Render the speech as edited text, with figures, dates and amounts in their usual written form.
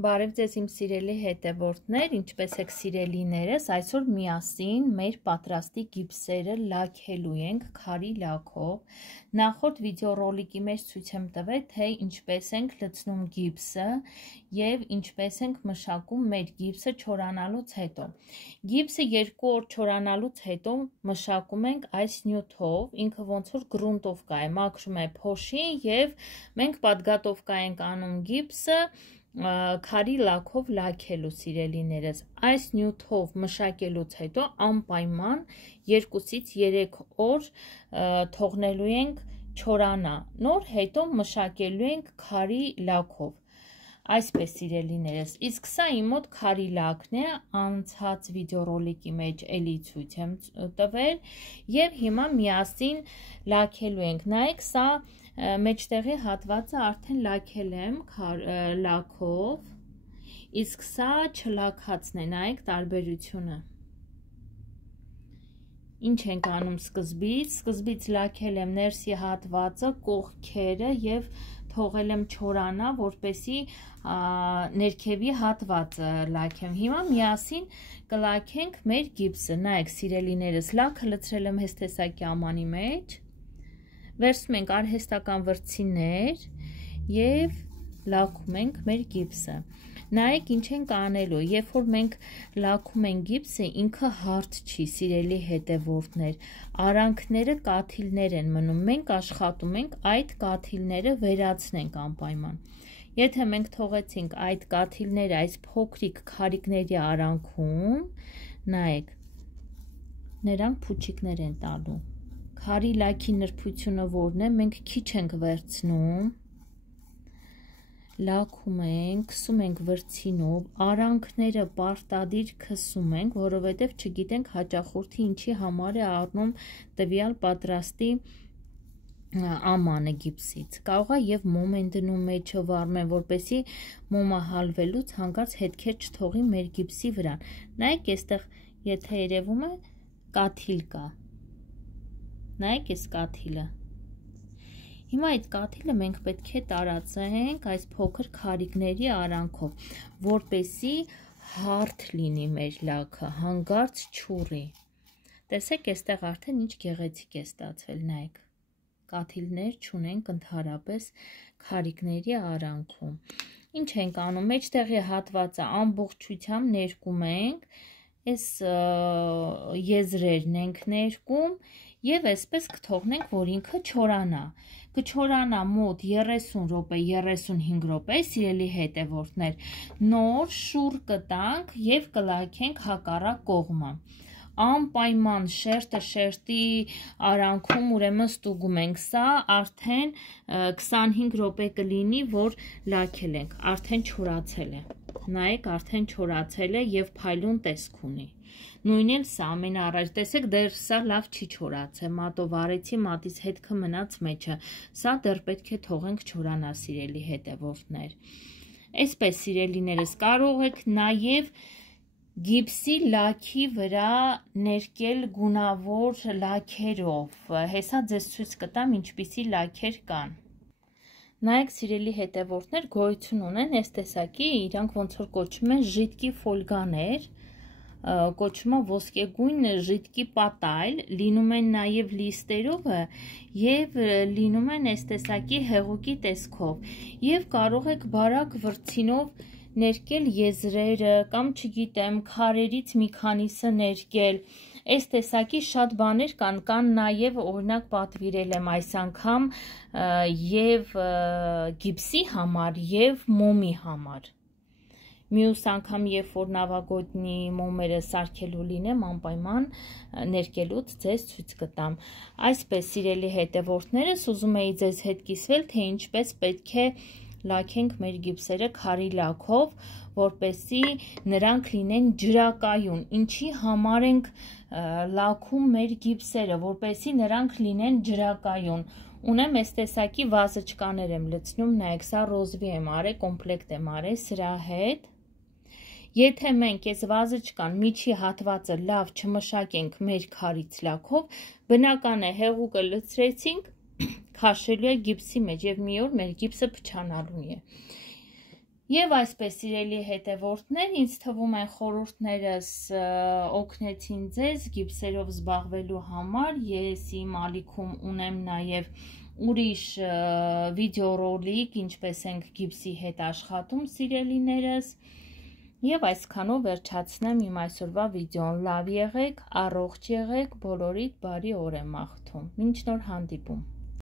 Բարև ձեզ իմ սիրելի հետևորդներ, ինչպես եք սիրելիներս, այսօր միասին մեր պատրաստի գիպսերը լաքելու ենք քարի լաքով։ Նախորդ վիդեոռոլիկի մեջ ցույց եմ տվել, թե ինչպես ենք լցնում գիպսը եւ ինչպես ենք մշակում մեր գիպսը չորանալուց հետո։ Գիպսը 2 օր չորանալուց հետո մշակում ենք այս նյութով, ինքը ոնց որ գրունտովկա է, մաքրում է փոշի եւ մենք պատգատովկա ենք անում գիպսը քարի լաքով լաքելու սիրելիներս, այս նյութով մշակելուց հետո անպայման 2-ից 3 օր թողնելու ենք չորանա, նոր հետո մշակելու ենք քարի լաքով, այսպես սիրելիներս, իսկ սա իմ մոտ քարի լաքն է, անցած վիդեոռոլիկի մեջ էլի ցույց եմ տվել եւ հիմա միասին լաքելու ենք, նայեք սա մեջտեղի հատվածը արդեն լաքել եմ լաքով, իսկ սա չլաքածն է, նայեք տարբերությունը։ Ինչ ենք անում սկզբից լաքել եմ ներսի հատվածը, կողքերը եւ թողել եմ չորանա, որպեսի ներքևի հատվածը լաքեմ։ Հիմա միասին կլաքենք մեր գիպսը, նայեք սիրելիներս, լաքը լցրել եմ հեստեսակի ամանի մեջ, վերցնում ենք արհեստական վրձիններ եւ լաքում ենք մեր գիպսը։ Նայեք ինչ ենք անելու, երբ որ մենք լաքում ենք գիպսը, ինքը հարթ չի, սիրելի հետևորդներ, արանքները կաթիլներ են մնում, մենք աշխատում ենք այդ կաթիլները վերացնենք անպայման։ Եթե մենք թողեցինք այդ կաթիլները այս փոքրիկ քարիկների արանքում, նայեք, նրանք փուչիկներ են տալու։ Քարի լաքի նրբությունը որն է, մենք քիչ ենք վերցնում, լաքում ենք, քսում ենք վրձինով, արանքները պարտադիր քսում ենք, որովհետև չգիտենք հաճախորդի ինչի համար է առնում տվյալ պատրաստի ամանը գիպսից։ Կարող է եւ մոմ են դնում մեջը վառում են, որպեսի մոմը հալվելուց հանկարծ հետքեր չթողի մեր գիպսի վրան։ Նայեք, այստեղ եթե երևում է կաթիլ կա։ Նայեք այս կաթիլը։ Հիմա այդ կաթիլը մենք պետք է տարածենք այս փոքր քարիկների արանքով, որպեսի հարթ լինի մեր լաքը, հանկարծ չուռի։ Տեսեք, այստեղ արդեն ինչ գեղեցիկ է ստացվել, նայեք։ Կաթիլներ չունենք ընդհանրապես քարիկների արանքում։ Ինչ ենք անում, մեջտեղի հատվածը ամբողջությամբ ներկում ենք, այս եզրերն ենք ներկում եւ այսպես կթողնենք, որ ինքը չորանա։ Կչորանա մոտ 30 րոպե, 35 րոպե, սիրելի հետևորդներ, նոր շուռ կտանք եւ կլաքենք հակառակ կողմը։ Անպայման շերտը շերտի արանքում ուրեմն ստուգում ենք, սա արդեն 25 րոպե կլինի, որ լաքել ենք, արդեն չորացել է։ Նայեք, արդեն չորացել է եւ փայլուն տեսք ունի։ Նույնն էլ սա ամենաառաջ, տեսեք, դեռ սա լավ չի չորացել, մատով արեցի, մատից հետքը մնաց մեջը, սա դեռ պետք է թողենք չորանա, սիրելի հետևորդներ։ Այսպես սիրելիներս, կարող եք նաեւ գիպսի լաքի վրա ներկել գունավոր լաքերով, հեսա ձեզ ցույց կտամ ինչպիսի լաքեր կան։ Նայեք սիրելի հետևորդներ, գոյություն ունեն այս տեսակի, իրանք ոնց որ կոչվում են ժիտկի ֆոլգաներ, կոչվում է ոսկեգույն ժիտկի պատայլ, լինում են նաև լիստերով եւ լինում են այս տեսակի հեղուկի տեսքով եւ կարող եք բարակ վրձինով ներկել եզրերը կամ չգիտեմ քարերից մի քանիսը ներկել, այս տեսակի շատ բաներ կան նաև օրինակ պատվիրել եմ այս անգամ եւ գիպսի համար եւ մոմի համար։ Մյուս անգամ երբ որ նավագոտնի մոմերը սարքելու լինեմ, անպայման ներկելուց ձեզ ցույց կտամ։ Այսպես սիրելի հետևորդներս, ուզում էի ձեզ հետ կիսվել, թե ինչպես պետք է լաքենք մեր գիպսերը քարի լաքով, որպեսզի նրանք լինեն ջրակայուն։ Ինչի համար ենք լաքում մեր գիպսերը, որպեսզի նրանք լինեն ջրակայուն։ Ունեմ այս տեսակի վազочкաներ եմ լցնում, նայեք, սա ռոզվի եմ արել, կոմպլեկտ եմ արել սրա հետ։ Եթե մենք այս վազочкան միջի հատվածը լավ չմշակենք մեր քարից լաքով, բնական է հեղուկը լցրեցինք, քաշելու է գիպսի մեջ եւ մի օր մեր գիպսը փչանալու է։ Եվ այսպես սիրելի հետևորդներ, ինձ թվում է խորհուրդներս օգնեցին ձեզ գիպսերով զբաղվելու համար, ես իմ ալիքում ունեմ նաև ուրիշ վիդեորոլիկ, ինչպես ենք գիպսի հետ աշխատում սիրելիներս, եւ այսքանով վերջացնեմ իմ այսօրվա վիդեոն, լավ եղեք, առողջ եղեք, բոլորիդ բարի օր եմ մաղթում, մինչ նոր հանդիպում։